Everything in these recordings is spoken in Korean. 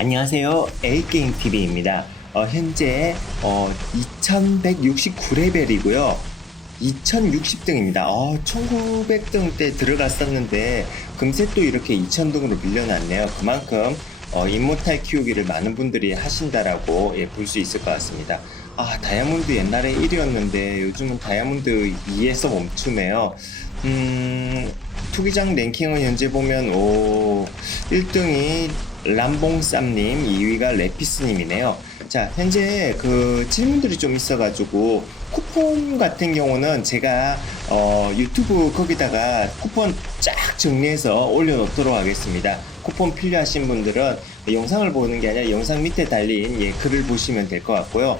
안녕하세요. A게임TV입니다. 어, 현재 어, 2169레벨이고요. 2060등입니다. 어, 1900등 때 들어갔었는데 금세 또 이렇게 2000등으로 밀려났네요. 그만큼 어, 인모탈 키우기를 많은 분들이 하신다라고 예, 볼 수 있을 것 같습니다. 아, 다이아몬드 옛날에 1위였는데 요즘은 다이아몬드 2에서 멈추네요. 음, 투기장 랭킹은 현재 보면 오 1등이 람봉쌈님, 2위가 레피스님이네요. 자, 현재 그 질문들이 좀 있어가지고 쿠폰 같은 경우는 제가 어, 유튜브 거기다가 쿠폰 쫙 정리해서 올려놓도록 하겠습니다. 쿠폰 필요하신 분들은 영상을 보는 게 아니라 영상 밑에 달린 예, 글을 보시면 될 것 같고요.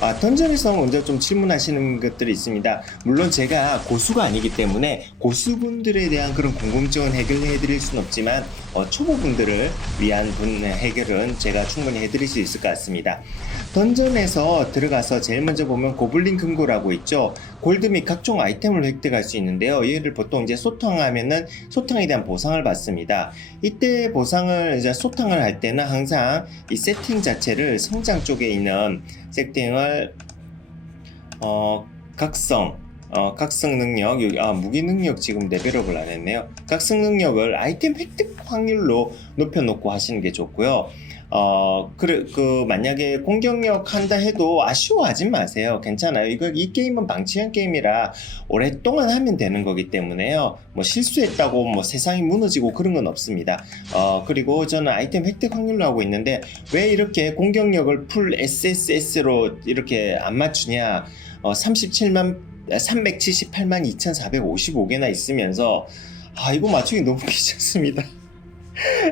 아, 던전에서 먼저 좀 질문하시는 것들이 있습니다. 물론 제가 고수가 아니기 때문에 고수분들에 대한 그런 궁금증은 해결해 드릴 수는 없지만 어, 초보분들을 위한 분 해결은 제가 충분히 해드릴 수 있을 것 같습니다. 던전에서 들어가서 제일 먼저 보면 고블린 금고라고 있죠. 골드 및 각종 아이템을 획득할 수 있는데요. 얘를 보통 이제 소탕하면은 소탕에 대한 보상을 받습니다. 이때 보상을 이제 소탕을 할 때는 항상 이 세팅 자체를 성장 쪽에 있는 세팅을 어 각성 어 각성 능력 여기 아 무기 능력 지금 레벨업을 안 했네요. 각성 능력을 아이템 획득 확률로 높여놓고 하시는 게 좋고요. 어, 그래, 그, 만약에 공격력 한다 해도 아쉬워하지 마세요. 괜찮아요. 이거, 이 게임은 방치형 게임이라 오랫동안 하면 되는 거기 때문에요. 뭐 실수했다고 뭐 세상이 무너지고 그런 건 없습니다. 어, 그리고 저는 아이템 획득 확률로 하고 있는데 왜 이렇게 공격력을 풀 SSS로 이렇게 안 맞추냐. 어, 37만, 378만 2,455개나 있으면서 아, 이거 맞추기 너무 귀찮습니다.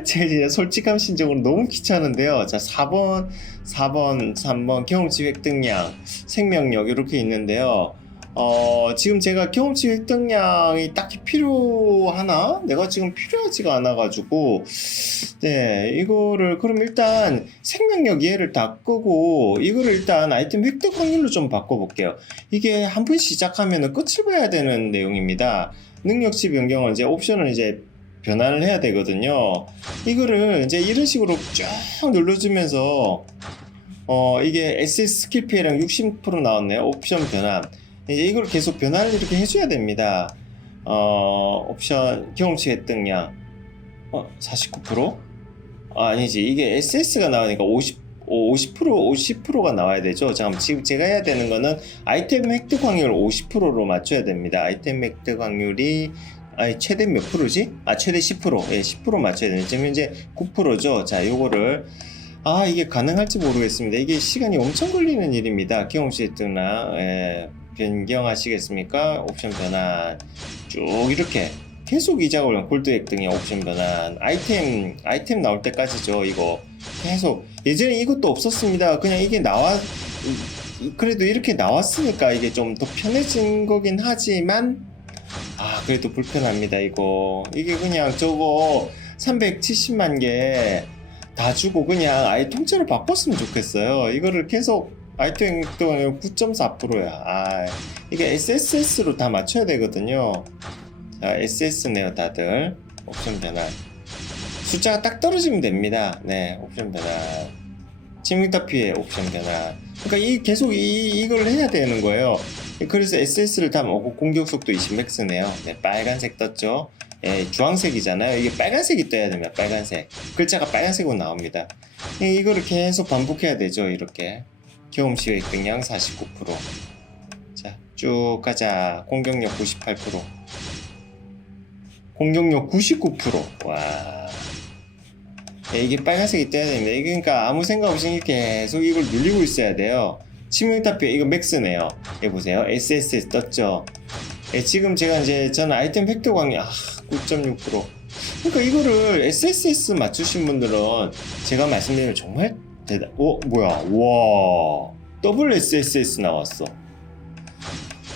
제가 진짜 솔직한 심정으로 너무 귀찮은데요. 자, 4번, 4번, 3번 경험치 획득량, 생명력 이렇게 있는데요. 어, 지금 제가 경험치 획득량이 딱히 필요하나? 내가 지금 필요하지가 않아가지고, 네, 이거를, 그럼 일단 생명력 얘를 다 끄고, 이거를 일단 아이템 획득 확률로 좀 바꿔볼게요. 이게 한 번 시작하면 끝을 봐야 되는 내용입니다. 능력치 변경은 이제 옵션을 이제 변환을 해야 되거든요. 이거를 이제 이런 식으로 쫙 눌러주면서 어 이게 SS 스킬 피해량 60% 나왔네요. 옵션 변환. 이제 이걸 계속 변환을 이렇게 해줘야 됩니다. 어 옵션 경험치 획득량 어 49%? 아, 아니지 이게 SS가 나오니까 50 50% 50%가 나와야 되죠. 잠깐 지금 제가 해야 되는 거는 아이템 획득 확률 50%로 맞춰야 됩니다. 아이템 획득 확률이 아니 최대 몇 프로지? 아 최대 10% 예, 10% 맞춰야 되는 지금 현재 9%죠. 자, 요거를 아 이게 가능할지 모르겠습니다. 이게 시간이 엄청 걸리는 일입니다. 경험치 획득나 예, 변경하시겠습니까? 옵션 변환 쭉 이렇게 계속 이자가 올라 골드 획득이 옵션 변환 아이템 아이템 나올 때까지죠. 이거 계속 예전에 이것도 없었습니다. 그냥 이게 나와 그래도 이렇게 나왔으니까 이게 좀 더 편해진 거긴 하지만 아 그래도 불편합니다 이거 이게 그냥 저거 370만 개 다 주고 그냥 아예 통째로 바꿨으면 좋겠어요 이거를 계속 아이템 동안 9.4%야 아 이게 SSS로 다 맞춰야 되거든요 자 SS네요 다들 옵션 변환 숫자가 딱 떨어지면 됩니다 네 옵션 변환 침묵다 피해 옵션 변환 그러니까 이 계속 이, 이걸 해야 되는 거예요 그래서 SS를 다 먹고 공격 속도 20맥스네요. 네, 빨간색 떴죠. 예, 주황색이잖아요. 이게 빨간색이 떠야 됩니다. 빨간색. 글자가 빨간색으로 나옵니다. 예, 이거를 계속 반복해야 되죠. 이렇게. 경험치 획득량 49%. 자, 쭉 가자. 공격력 98%. 공격력 99%. 와. 예, 이게 빨간색이 떠야 됩니다. 그러니까 아무 생각 없이 계속 이걸 눌리고 있어야 돼요. 치명타표 이거 맥스네요. 여기 보세요. SSS 떴죠. 예, 지금 제가 이제 저는 아이템 획득 확률 아, 9.6%. 그러니까 이거를 SSS 맞추신 분들은 제가 말씀드리면 정말 대단. 어 뭐야? 와 더블 SSS 나왔어.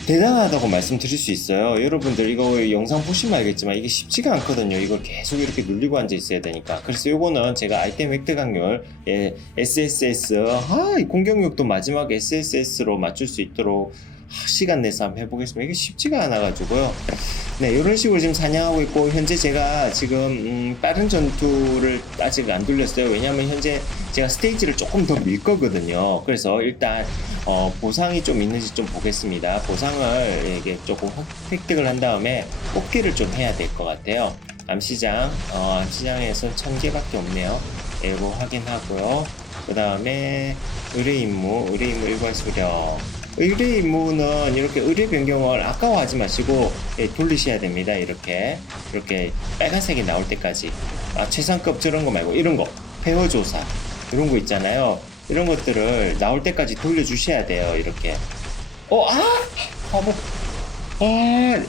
대단하다고 말씀드릴 수 있어요. 여러분들 이거 영상 보시면 알겠지만 이게 쉽지가 않거든요. 이걸 계속 이렇게 눌리고 앉아 있어야 되니까. 그래서 요거는 제가 아이템 획득 확률 예, SSS 아, 이 공격력도 마지막 SSS로 맞출 수 있도록 시간 내서 한번 해보겠습니다. 이게 쉽지가 않아가지고요. 네, 이런 식으로 지금 사냥하고 있고 현재 제가 지금 음, 빠른 전투를 아직 안 돌렸어요. 왜냐하면 현재 제가 스테이지를 조금 더 밀 거거든요. 그래서 일단 어, 보상이 좀 있는지 좀 보겠습니다. 보상을 이게 조금 획- 획득을 한 다음에 뽑기를 좀 해야 될 것 같아요. 암시장, 어, 암시장에서 1000개밖에 없네요. 이거 확인하고요. 그 다음에 의뢰 임무, 의뢰 임무 일괄 수령. 의뢰 임무는 이렇게 의뢰 변경을 아까워하지 마시고 예, 돌리셔야 됩니다. 이렇게 이렇게 빨간색이 나올 때까지 아, 최상급 저런 거 말고 이런 거 폐허 조사 이런 거 있잖아요. 이런 것들을 나올 때까지 돌려주셔야 돼요. 이렇게. 어, 아, 바보. 아,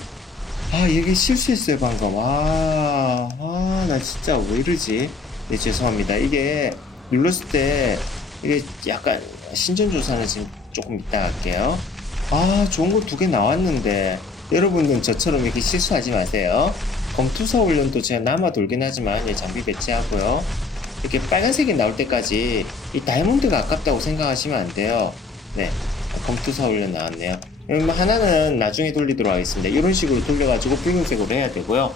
아, 이게 실수했어요 방금. 아, 아, 나 진짜 왜 이러지? 네, 죄송합니다. 이게 눌렀을 때 이게 약간 신전 조사는 지금 조금 이따 할게요. 아, 좋은 거 두 개 나왔는데 여러분들 저처럼 이렇게 실수하지 마세요. 검투사 훈련도 제가 남아 돌긴 하지만 예, 장비 배치하고요. 이렇게 빨간색이 나올 때까지 이 다이아몬드가 아깝다고 생각하시면 안 돼요. 네, 검투사 훈련 나왔네요. 하나는 나중에 돌리도록 하겠습니다. 이런 식으로 돌려가지고 붉은색으로 해야 되고요.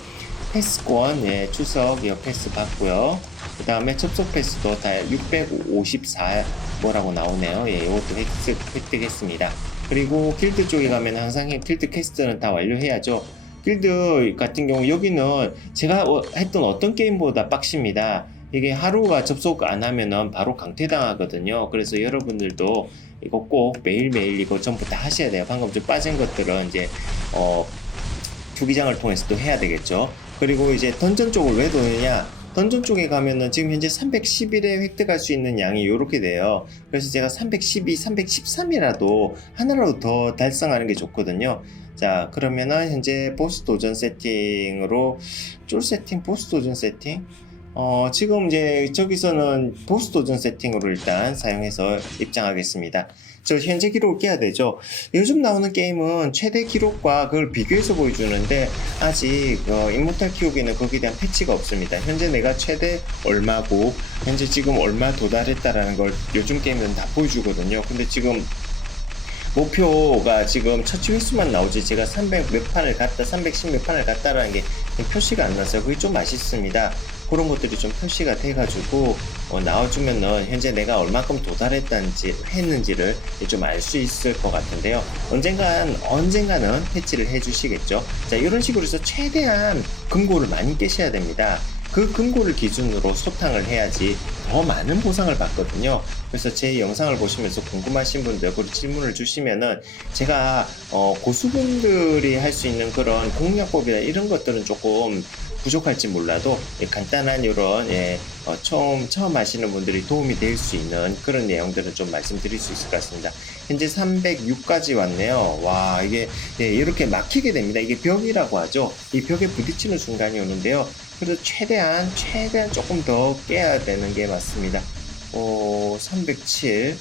패스권, 예, 추석 예, 패스 받고요. 그 다음에 접속 패스도 다 654 뭐라고 나오네요. 예, 이것도 획득, 획득했습니다. 그리고 길드 쪽에 가면 항상 길드 퀘스트는 다 완료해야죠. 길드 같은 경우 여기는 제가 어- 했던 어떤 게임보다 빡십니다. 이게 하루가 접속 안 하면은 바로 강퇴당하거든요. 그래서 여러분들도 이거 꼭 매일매일 이거 전부 다 하셔야 돼요. 방금 좀 빠진 것들은 이제 어 투기장을 통해서 또 해야 되겠죠. 그리고 이제 던전 쪽을 왜 도느냐? 던전 쪽에 가면은 지금 현재 311에 획득할 수 있는 양이 이렇게 돼요. 그래서 제가 312, 313이라도 하나라도 더 달성하는 게 좋거든요. 자, 그러면은 현재 보스 도전 세팅으로 쫄 세팅, 보스 도전 세팅. 어, 지금 이제 저기서는 보스 도전 세팅으로 일단 사용해서 입장하겠습니다. 저 현재 기록을 깨야 되죠. 요즘 나오는 게임은 최대 기록과 그걸 비교해서 보여주는데 아직 어, 인모탈 키우기는 거기에 대한 패치가 없습니다. 현재 내가 최대 얼마고 현재 지금 얼마 도달했다라는 걸 요즘 게임은 다 보여주거든요. 근데 지금 목표가 지금 처치 횟수만 나오지 제가 300 몇 판을 갔다 310 몇 판을 갔다라는 게 표시가 안 났어요. 그게 좀 아쉽습니다. 그런 것들이 좀 표시가 돼가지고 어, 나와주면은 현재 내가 얼마큼 도달했는지 했는지를 좀 알 수 있을 것 같은데요. 언젠간 언젠가는 패치를 해주시겠죠. 자 이런 식으로 해서 최대한 금고를 많이 깨셔야 됩니다. 그 금고를 기준으로 소탕을 해야지 더 많은 보상을 받거든요. 그래서 제 영상을 보시면서 궁금하신 분들 질문을 주시면은 제가 어, 고수분들이 할 수 있는 그런 공략법이나 이런 것들은 조금 부족할지 몰라도 예, 간단한 이런 예, 어, 처음 처음 하시는 분들이 도움이 될 수 있는 그런 내용들은 좀 말씀드릴 수 있을 것 같습니다. 현재 306까지 왔네요. 와 이게 예, 이렇게 막히게 됩니다. 이게 벽이라고 하죠. 이 벽에 부딪히는 순간이 오는데요. 그래서 최대한 최대한 조금 더 깨야 되는 게 맞습니다. 어, 307.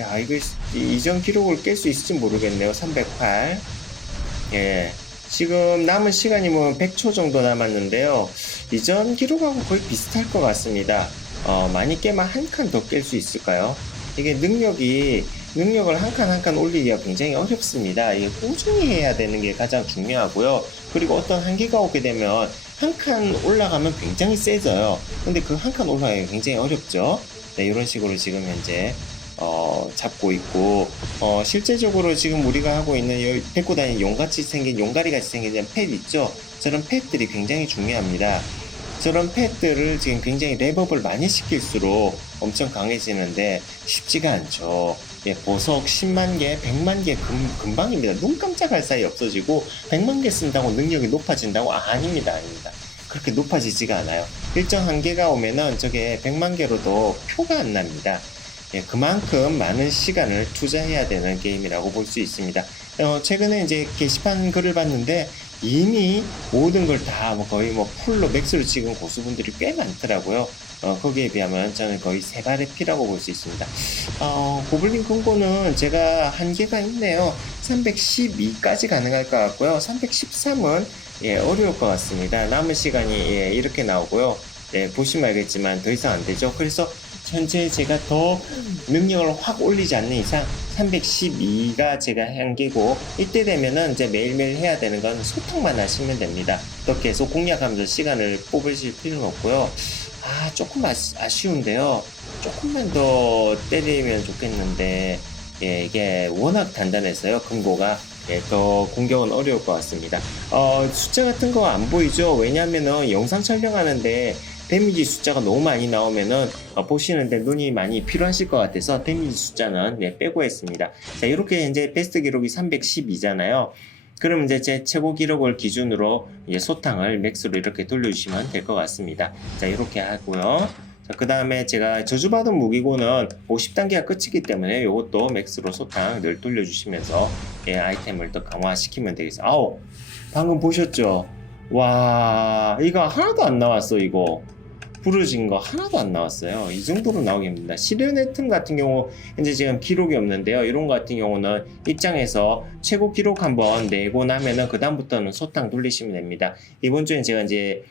야, 이거 이- 이전 기록을 깰 수 있을지 모르겠네요. 308. 예. 지금 남은 시간이 뭐 100초 정도 남았는데요. 이전 기록하고 거의 비슷할 것 같습니다. 어, 많이 깨면 한 칸 더 깰 수 있을까요? 이게 능력이, 능력을 한 칸 한 칸 올리기가 굉장히 어렵습니다. 이게 꾸준히 해야 되는 게 가장 중요하고요. 그리고 어떤 한계가 오게 되면 한 칸 올라가면 굉장히 세져요. 근데 그 한 칸 올라가기 굉장히 어렵죠. 네, 이런 식으로 지금 현재 어, 잡고 있고 어, 실제적으로 지금 우리가 하고 있는 여- 데리고 다니는 용같이 생긴 용가리 같이 생긴 펫 있죠. 저런 펫들이 굉장히 중요합니다. 저런 펫들을 지금 굉장히 랩업을 많이 시킬수록 엄청 강해지는데 쉽지가 않죠. 예, 보석 10만 개, 100만 개 금, 금방입니다. 눈 깜짝할 사이 없어지고 100만 개 쓴다고 능력이 높아진다고? 아, 아닙니다, 아닙니다. 그렇게 높아지지가 않아요. 일정 한계가 오면은 저게 100만 개로도 표가 안 납니다. 예, 그만큼 많은 시간을 투자해야 되는 게임이라고 볼 수 있습니다. 어, 최근에 이제 게시판 글을 봤는데 이미 모든 걸 다 거의 뭐 풀로 맥스로 찍은 고수분들이 꽤 많더라고요. 어, 거기에 비하면 저는 거의 세 발의 피라고 볼 수 있습니다. 어, 고블린 금고는 제가 한계가 있네요. 312까지 가능할 것 같고요. 313은 예, 어려울 것 같습니다. 남은 시간이 예, 이렇게 나오고요. 예, 보시면 알겠지만 더 이상 안 되죠. 그래서 현재 제가 더 능력을 확 올리지 않는 이상 312가 제가 한계고 이때 되면은 이제 매일매일 해야 되는 건 소통만 하시면 됩니다. 또 계속 공략하면서 시간을 뽑으실 필요는 없고요. 아 조금 아쉬, 아쉬 운데요. 조금만 더 때리면 좋겠는데 예, 이게 워낙 단단해서요 금고가 예, 더 공격은 어려울 것 같습니다. 어, 숫자 같은 거 안 보이죠? 왜냐면은 영상 촬영하는데 데미지 숫자가 너무 많이 나오면은 어, 보시는데 눈이 많이 필요하실 것 같아서 데미지 숫자는 네, 빼고 했습니다. 자, 이렇게 이제 베스트 기록이 312잖아요. 그럼 이제 제 최고 기록을 기준으로 소탕을 맥스로 이렇게 돌려주시면 될 것 같습니다. 자, 이렇게 하고요. 자, 그 다음에 제가 저주받은 무기고는 50단계가 끝이기 때문에 이것도 맥스로 소탕 늘 돌려주시면서 예, 아이템을 더 강화시키면 되겠어요. 아우, 방금 보셨죠? 와, 이거 하나도 안 나왔어, 이거. 부러진 거 하나도 안 나왔어요. 이 정도로 나오게 됩니다. 시련의 틈 같은 경우, 현재 지금 기록이 없는데요. 이런 거 같은 경우는 입장에서 최고 기록 한번 내고 나면은 그 다음부터는 소탕 돌리시면 됩니다. 이번 주엔 제가 이제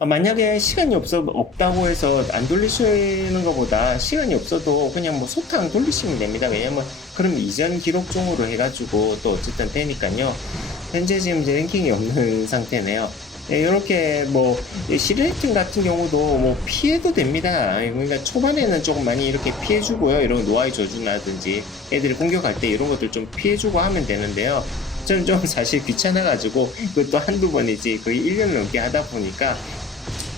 어, 만약에 시간이 없어 없다고 해서 안 돌리시는 것보다 시간이 없어도 그냥 뭐 소탕 돌리시면 됩니다. 왜냐면 그럼 이전 기록 중으로 해가지고 또 어쨌든 되니까요. 현재 지금 이제 랭킹이 없는 상태네요. 네, 이렇게 뭐 시리레이팅 같은 경우도 뭐 피해도 됩니다. 그러니까 초반에는 조금 많이 이렇게 피해주고요. 이런 노아의 저주라든지 애들이 공격할 때 이런 것들 좀 피해주고 하면 되는데요. 저는 좀 사실 귀찮아가지고 그것도 한두 번이지 거의 1년 넘게 하다 보니까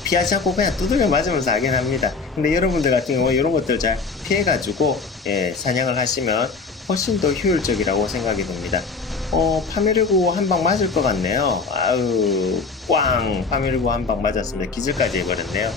피하지 않고 그냥 두들겨 맞으면서 하긴 합니다. 근데 여러분들 같은 경우 이런 것들 잘 피해가지고 예, 사냥을 하시면 훨씬 더 효율적이라고 생각이 듭니다. 어, 파메르고 한방 맞을 것 같네요. 아우, 꽝! 파메르고 한방 맞았습니다. 기절까지 해버렸네요.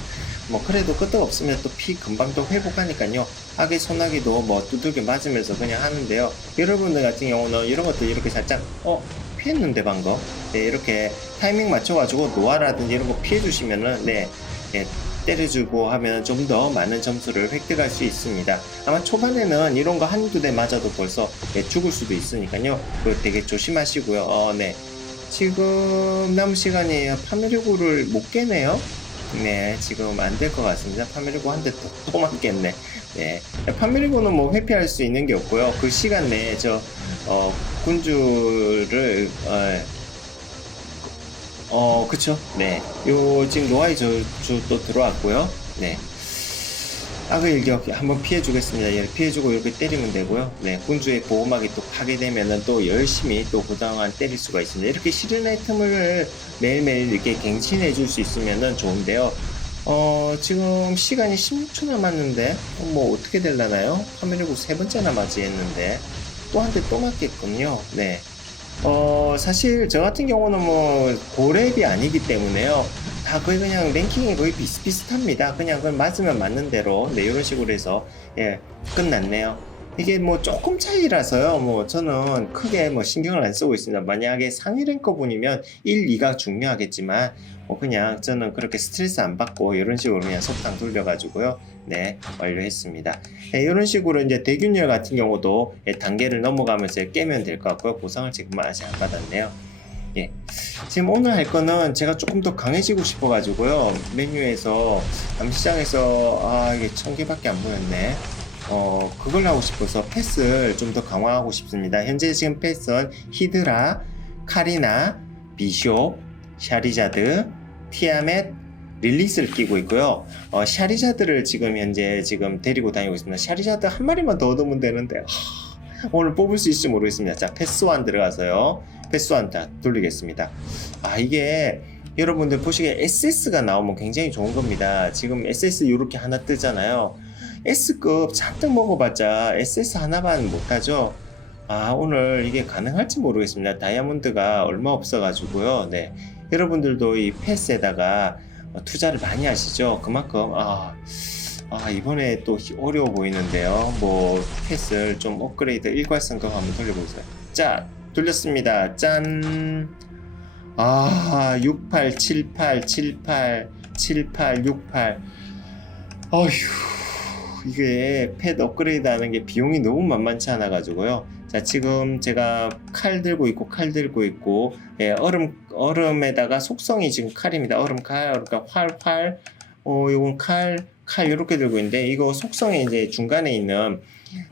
뭐, 그래도 끄떡 없으면 또 피 금방 또 회복하니까요. 악의 소나기도 뭐 두들겨 맞으면서 그냥 하는데요. 여러분들 같은 경우는 이런 것들 이렇게 살짝, 어, 피했는데 방금? 네, 이렇게 타이밍 맞춰가지고 노아라든지 이런 거 피해주시면은, 네, 예, 때려주고 하면 좀 더 많은 점수를 획득할 수 있습니다. 아마 초반에는 이런 거 한두 대 맞아도 벌써 예, 죽을 수도 있으니까요. 그 되게 조심하시고요. 어, 네. 지금 남은 시간이 파멸구를 못 깨네요. 네, 지금 안 될 것 같습니다. 파멸구 한대 또, 또 맞겠네. 네. 파멸구는 뭐 회피할 수 있는 게 없고요. 그 시간 내에 저, 어, 군주를, 어, 어, 그쵸. 네. 요, 지금 노아의 저주 또 들어왔고요. 네. 악의 일격 한번 피해주겠습니다. 얘를 피해주고 이렇게 때리면 되고요. 네. 군주의 보호막이 또 파괴되면은 또 열심히 또 그동안 때릴 수가 있습니다. 이렇게 시즌의 틈을 매일매일 이렇게 갱신해 줄 수 있으면은 좋은데요. 어, 지금 시간이 16초 남았는데, 어, 뭐 어떻게 될라나요? 카메라고 세 번째나 맞이했는데, 또 한 대 또 맞겠군요. 네. 어, 사실 저 같은 경우는 뭐 고랩이 아니기 때문에요. 다 거의 그냥 랭킹이 거의 비슷비슷합니다. 그냥 그걸 맞으면 맞는 대로 네 이런 식으로 해서 예 끝났네요. 이게 뭐 조금 차이라서요. 뭐 저는 크게 뭐 신경을 안 쓰고 있습니다. 만약에 상위 랭커 분이면 1, 2가 중요하겠지만 뭐 그냥 저는 그렇게 스트레스 안 받고 이런 식으로 그냥 속당 돌려가지고요. 네 완료했습니다. 네, 이런 식으로 이제 대균열 같은 경우도 예, 단계를 넘어가면서 깨면 될 것 같고요. 보상을 지금 아직 안 받았네요. 예. 지금 오늘 할 거는 제가 조금 더 강해지고 싶어가지고요. 메뉴에서 암시장에서 아 이게 천 개밖에 안 보였네. 어 그걸 하고 싶어서 패스를 좀 더 강화하고 싶습니다. 현재 지금 패스는 히드라, 카리나, 비숍, 샤리자드, 티아멧, 릴리스를 끼고 있고요. 어, 샤리자드를 지금 현재 지금 데리고 다니고 있습니다. 샤리자드 한 마리만 더 얻으면 되는데 하, 오늘 뽑을 수 있을지 모르겠습니다. 자 패스완 들어가서요. 패스완 다 돌리겠습니다. 아 이게 여러분들 보시기에 SS가 나오면 굉장히 좋은 겁니다. 지금 SS 이렇게 하나 뜨잖아요. S급 잔뜩 먹어봤자 SS 하나만 못하죠. 아 오늘 이게 가능할지 모르겠습니다. 다이아몬드가 얼마 없어가지고요. 네 여러분들도 이 패스에다가 어, 투자를 많이 하시죠. 그만큼 아, 아 이번에 또 어려워 보이는데요. 뭐 패스를 좀 업그레이드 일괄성급 한번 돌려보세요. 자 돌렸습니다. 짠. 아 68, 78, 78, 78, 68. 어휴 이게 펫 업그레이드 하는 게 비용이 너무 만만치 않아 가지고요. 자 지금 제가 칼 들고 있고 칼 들고 있고 예, 얼음 얼음에다가 속성이 지금 칼입니다. 얼음 칼 그러니까 활 활 어 이건 칼 칼 이렇게 들고 있는데 이거 속성에 이제 중간에 있는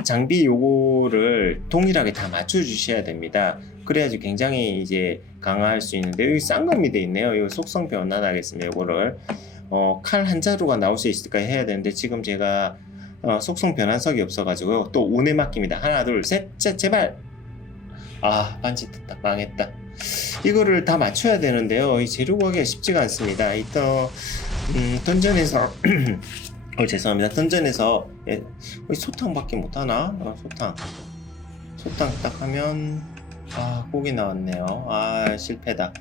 장비 요거를 동일하게 다 맞춰 주셔야 됩니다. 그래야지 굉장히 이제 강화할 수 있는데 여기 쌍검이 돼 있네요. 이거 속성 변환하겠습니다. 요거를 어, 칼 한 자루가 나올 수 있을까 해야 되는데 지금 제가 어, 속성 변환석이 없어가지고 또 운에 맡깁니다. 하나 둘 셋 제발 아 반지 떴다 망했다. 이거를 다 맞춰야 되는데요. 이 재료 구하기가 쉽지가 않습니다. 이또 음, 던전에서 어 죄송합니다. 던전에서 예, 어, 소탕밖에 못 하나? 어, 소탕 소탕 딱 하면 아 고기 나왔네요. 아 실패다.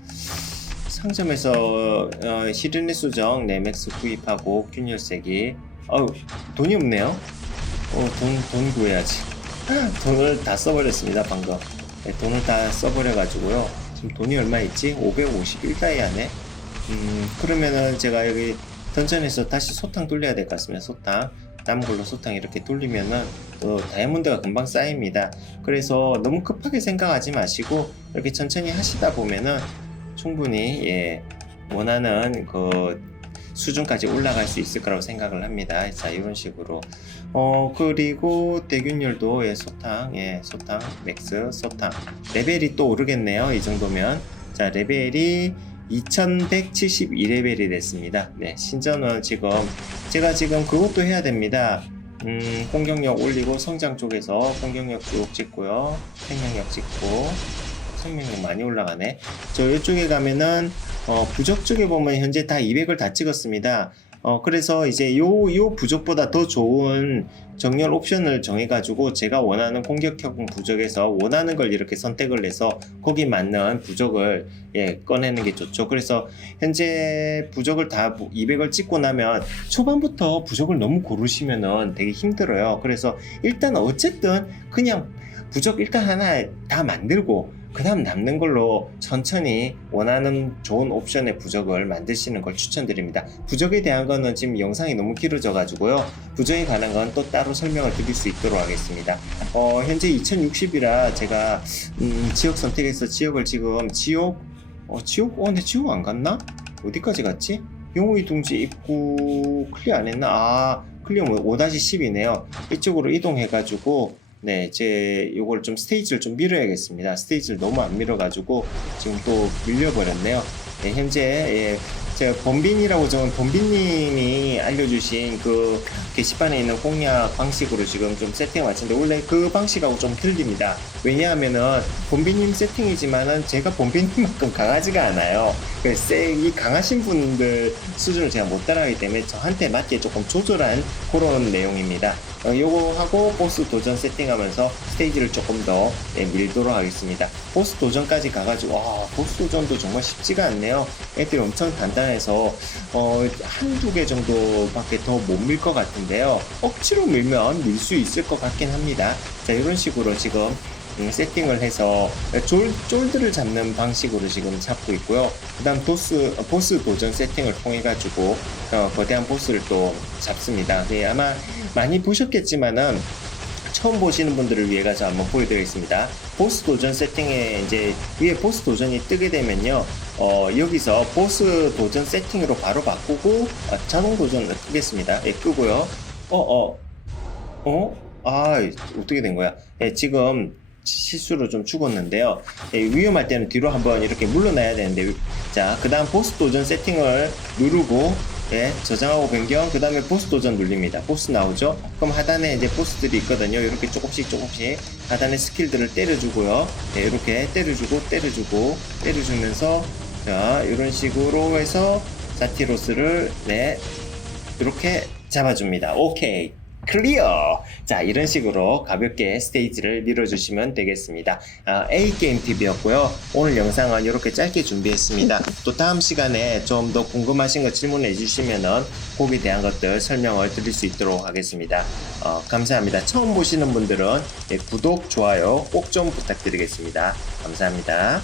상점에서 어, 시르네 수정 네맥스 구입하고 균열세기 어우 돈이 없네요. 어돈 돈 구해야지. 돈을 다 써버렸습니다 방금. 네, 돈을 다 써버려 가지고요. 지금 돈이 얼마 있지? 551다이아네. 음, 그러면은 제가 여기 던전에서 다시 소탕 돌려야 될 것 같습니다. 소탕. 남은 걸로 소탕 이렇게 돌리면은 또 다이아몬드가 금방 쌓입니다. 그래서 너무 급하게 생각하지 마시고 이렇게 천천히 하시다 보면은 충분히 예, 원하는 그 수준까지 올라갈 수 있을 거라고 생각을 합니다. 자, 이런 식으로. 어, 그리고 대균열도 예, 소탕, 예, 소탕, 맥스, 소탕. 레벨이 또 오르겠네요. 이 정도면. 자, 레벨이 2172레벨이 됐습니다. 네, 신전은 지금 제가 지금 그것도 해야 됩니다. 음, 공격력 올리고 성장 쪽에서 공격력 쭉 찍고요. 생명력 찍고 생명력 많이 올라가네. 저 이쪽에 가면은 어, 부적 쪽에 보면 현재 다 200을 다 찍었습니다. 어, 그래서 이제 요, 요 부적보다 더 좋은 정렬 옵션을 정해가지고 제가 원하는 공격형 부적에서 원하는 걸 이렇게 선택을 해서 거기 맞는 부적을 예, 꺼내는 게 좋죠. 그래서 현재 부적을 다 200을 찍고 나면 초반부터 부적을 너무 고르시면은 되게 힘들어요. 그래서 일단 어쨌든 그냥 부적 일단 하나 다 만들고 그 다음 남는 걸로 천천히 원하는 좋은 옵션의 부적을 만드시는 걸 추천드립니다. 부적에 대한 거는 지금 영상이 너무 길어져 가지고요. 부적에 관한 건 또 따로 설명을 드릴 수 있도록 하겠습니다. 어, 현재 2060이라 제가 음, 지역 선택해서 지역을 지금 지옥 어, 지옥? 어, 근데 지옥 안 갔나? 어디까지 갔지? 용의 둥지 입구 클리어 안 했나? 아, 클리어 5-10이네요. 이쪽으로 이동해가지고 네, 이제 요걸 좀 스테이지를 좀 밀어야겠습니다. 스테이지를 너무 안 밀어가지고 지금 또 밀려버렸네요. 네, 현재 예, 제가 범빈이라고 적은 범빈님이 알려주신 그 게시판에 있는 공략 방식으로 지금 좀 세팅을 마쳤는데 원래 그 방식하고 좀 틀립니다. 왜냐하면은 범빈님 세팅이지만은 제가 범빈님만큼 강하지가 않아요. 그래서 이 강하신 분들 수준을 제가 못 따라가기 때문에 저한테 맞게 조금 조절한 그런 내용입니다. 어, 요거 하고 보스 도전 세팅하면서 스테이지를 조금 더 예, 밀도록 하겠습니다. 보스 도전까지 가가지고 와 보스 도전도 정말 쉽지가 않네요. 애들이 엄청 단단해서 어, 한두 개 정도밖에 더 못 밀 것 같은 데요. 억지로 밀면 밀 수 있을 것 같긴 합니다. 자 이런 식으로 지금 음, 세팅을 해서 쫄, 쫄들을 잡는 방식으로 지금 잡고 있고요. 그 다음 보스, 어, 보스 도전 세팅을 통해가지고 어, 거대한 보스를 또 잡습니다. 네, 아마 많이 보셨겠지만은 처음 보시는 분들을 위해 가서 한번 보여드리겠습니다. 보스 도전 세팅에 이제 위에 보스 도전이 뜨게 되면요. 어, 여기서 보스 도전 세팅으로 바로 바꾸고 아, 자동 도전을 끄겠습니다. 예, 끄고요. 어, 어, 어? 아, 어떻게 된 거야? 예, 지금 실수로 좀 죽었는데요. 예, 위험할 때는 뒤로 한번 이렇게 물러나야 되는데, 자, 그 다음 보스 도전 세팅을 누르고, 예, 저장하고 변경, 그 다음에 보스 도전 눌립니다. 보스 나오죠? 그럼 하단에 이제 보스들이 있거든요. 이렇게 조금씩 조금씩 하단에 스킬들을 때려주고요. 예, 이렇게 때려주고, 때려주고, 때려주면서, 자, 이런 식으로 해서 자티로스를, 네, 이렇게 잡아줍니다. 오케이. 클리어! 자, 이런 식으로 가볍게 스테이지를 밀어주시면 되겠습니다. 아, A게임TV였고요. 오늘 영상은 이렇게 짧게 준비했습니다. 또 다음 시간에 좀 더 궁금하신 거 질문해 주시면은 곡에 대한 것들 설명을 드릴 수 있도록 하겠습니다. 어, 감사합니다. 처음 보시는 분들은 예, 구독, 좋아요 꼭 좀 부탁드리겠습니다. 감사합니다.